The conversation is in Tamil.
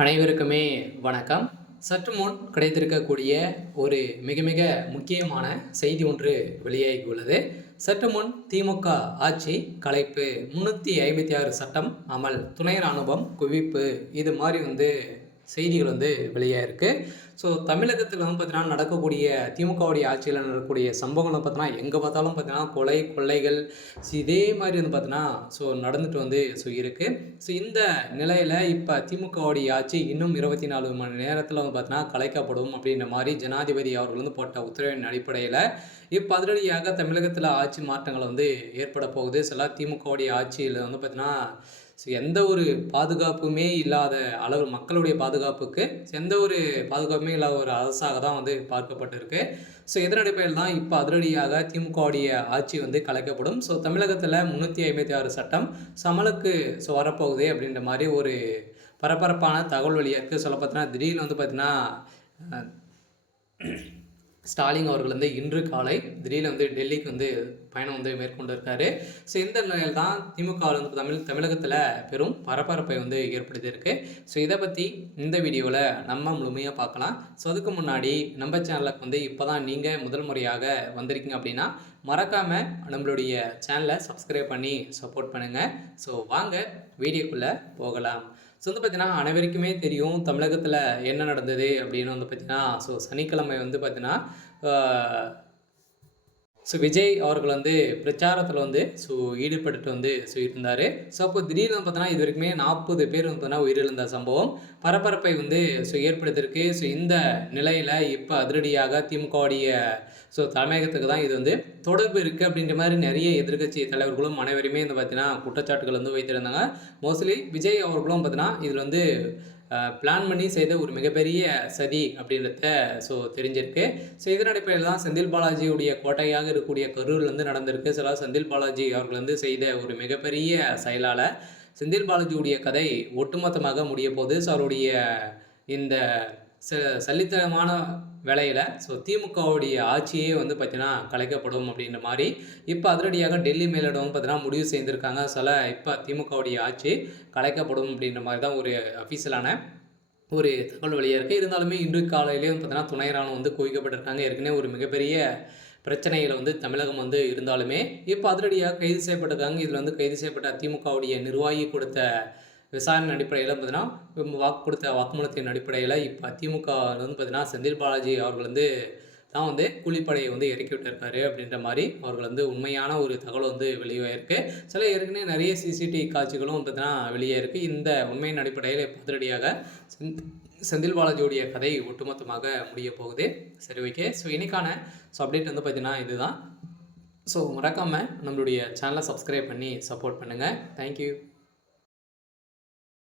அனைவருக்குமே வணக்கம். சற்று முன் கிடைத்திருக்கக்கூடிய ஒரு மிக மிக முக்கியமான செய்தி ஒன்று வெளியாகியுள்ளது. சற்று முன் திமுக ஆட்சி கலைப்பு, 356 சட்டம் அமல், துணை ராணுவம் குவிப்பு, இது மாதிரி செய்திகள் வெளியாயிருக்கு. ஸோ தமிழகத்தில் பார்த்தீங்கன்னா நடக்கக்கூடிய திமுகவுடைய ஆட்சியில் நடக்கக்கூடிய சம்பவங்களை பார்த்தீங்கன்னா எங்கே பார்த்தாலும் பார்த்தீங்கன்னா கொலை கொள்ளைகள் இதே மாதிரி பார்த்தீங்கன்னா நடந்துட்டு இருக்குது. ஸோ இந்த நிலையில் இப்போ திமுகவுடைய ஆட்சி இன்னும் 24 மணி நேரத்தில் பார்த்தீங்கன்னா கலைக்கப்படும் அப்படின்ற மாதிரி ஜனாதிபதி அவர்கள் போட்ட உத்தரவின் அடிப்படையில் இப்போ அதிரடியாக தமிழகத்தில் ஆட்சி மாற்றங்கள் ஏற்பட போகுது. சில திமுகவுடைய ஆட்சியில் பார்த்தீங்கன்னா எந்த ஒரு பாதுகாப்புமே இல்லாத அளவு மக்களுடைய பாதுகாப்புக்கு எந்த ஒரு பாதுகாப்புமே இல்லாத ஒரு அரசாக தான் பார்க்கப்பட்டிருக்கு. ஸோ இதன் அடிப்படையில் தான் இப்போ அதிரடியாக திமுகவுடைய ஆட்சி கலைக்கப்படும். ஸோ தமிழகத்தில் 356 சட்டம் அமலுக்கு வரப்போகுது அப்படின்ற மாதிரி ஒரு பரபரப்பான தகவல் வெளியாக இருக்குது. சொல்ல பார்த்தீங்கன்னா திடீர்னு பார்த்தீங்கன்னா ஸ்டாலின் அவர்கள் இன்று காலை திடீர்னு டெல்லிக்கு பயணம் மேற்கொண்டிருக்காரு. ஸோ இந்த நிலையில் தான் திமுக தமிழகத்தில் பெரும் பரபரப்பை ஏற்படுத்தியிருக்கு. ஸோ இதை பற்றி இந்த வீடியோவில் நம்ம முழுமையாக பார்க்கலாம். ஸோ அதுக்கு முன்னாடி நம்ம சேனலுக்கு இப்போ தான் நீங்கள் முதல் முறையாக வந்திருக்கீங்க அப்படின்னா மறக்காமல் நம்மளுடைய சேனலை சப்ஸ்கிரைப் பண்ணி சப்போர்ட் பண்ணுங்கள். ஸோ வாங்க வீடியோக்குள்ளே போகலாம். ஸோ பார்த்தீங்கன்னா அனைவருக்குமே தெரியும் தமிழகத்தில் என்ன நடந்தது அப்படின்னு பார்த்தீங்கன்னா சனிக்கிழமை பார்த்தீங்கன்னா விஜய் அவர்கள் பிரச்சாரத்தில் ஈடுபட்டு இருந்தார். ஸோ அப்போ திடீர்னு பார்த்தோன்னா இது வரைக்குமே 40 பேர் பார்த்தோன்னா உயிரிழந்த சம்பவம் பரபரப்பை ஏற்படுத்தியிருக்கு. ஸோ இந்த நிலையில் இப்போ அதிரடியாக திமுகவுடைய தலைமையகத்துக்கு தான் இது தொடர்பு இருக்குது அப்படின்ற மாதிரி நிறைய எதிர்கட்சி தலைவர்களும் அனைவருமே பார்த்தீங்கன்னா குற்றச்சாட்டுகள் வைத்திருந்தாங்க. மோஸ்ட்லி விஜய் அவர்களும் பார்த்தீங்கன்னா இதில் பிளான் பண்ணி செய்த ஒரு மிகப்பெரிய சதி அப்படின்றத தெரிஞ்சிருக்கு. ஸோ இதன் அடிப்படையில் தான் செந்தில் பாலாஜியுடைய கோட்டையாக இருக்கக்கூடிய கரூர்லேருந்து நடந்திருக்கு. சில செந்தில் பாலாஜி அவர்கள் செய்த ஒரு மிகப்பெரிய செயலால் செந்தில் பாலாஜியுடைய கதை ஒட்டுமொத்தமாக முடிய போகுது. ஸோ அவருடைய இந்த சல்லித்தனமான வேலையில் திமுகவுடைய ஆட்சியே பார்த்தீங்கன்னா கலைக்கப்படும் அப்படின்ற மாதிரி இப்போ அதிரடியாக டெல்லி மேலிடம் பார்த்தீங்கன்னா முடிவு செய்திருக்காங்க. இப்போ திமுகவுடைய ஆட்சி கலைக்கப்படும் அப்படின்ற மாதிரி தான் ஒரு அஃபீஷியலான ஒரு தகவல் வெளியாக இருக்குது. இருந்தாலுமே இன்று காலையிலேயே பார்த்தீங்கன்னா துணை ராணுவம் குவிக்கப்பட்டிருக்காங்க. ஏற்கனவே ஒரு மிகப்பெரிய பிரச்சனைகள் தமிழகம் இருந்தாலுமே இப்போ அதிரடியாக கைது செய்யப்பட்டிருக்காங்க. இதில் கைது செய்யப்பட்ட திமுகவுடைய நிர்வாகி கொடுத்த விசாரணை அடிப்படையில் பார்த்தீங்கன்னா வாக்குமூலத்தின் அடிப்படையில் இப்போ திமுக பார்த்தீங்கன்னா செந்தில் பாலாஜி அவர்கள் தான் கூலிப்படையை இறக்கி விட்டிருக்காரு அப்படின்ற மாதிரி அவர்கள் உண்மையான ஒரு தகவல் வெளியாயிருக்கு. சில ஏற்கனவே நிறைய சிசிடிவி காட்சிகளும் பார்த்தீங்கன்னா வெளியாயிருக்கு. இந்த உண்மையின் அடிப்படையில் இப்போ அதிரடியாக செந்தில் பாலாஜியுடைய கதை ஒட்டுமொத்தமாக முடிய போகுது. சரி, ஓகே. ஸோ இன்னைக்கான அப்டேட் பார்த்தீங்கன்னா இதுதான். ஸோ மறக்காமல் நம்மளுடைய சேனலை சப்ஸ்கிரைப் பண்ணி சப்போர்ட் பண்ணுங்கள். தேங்க்யூ.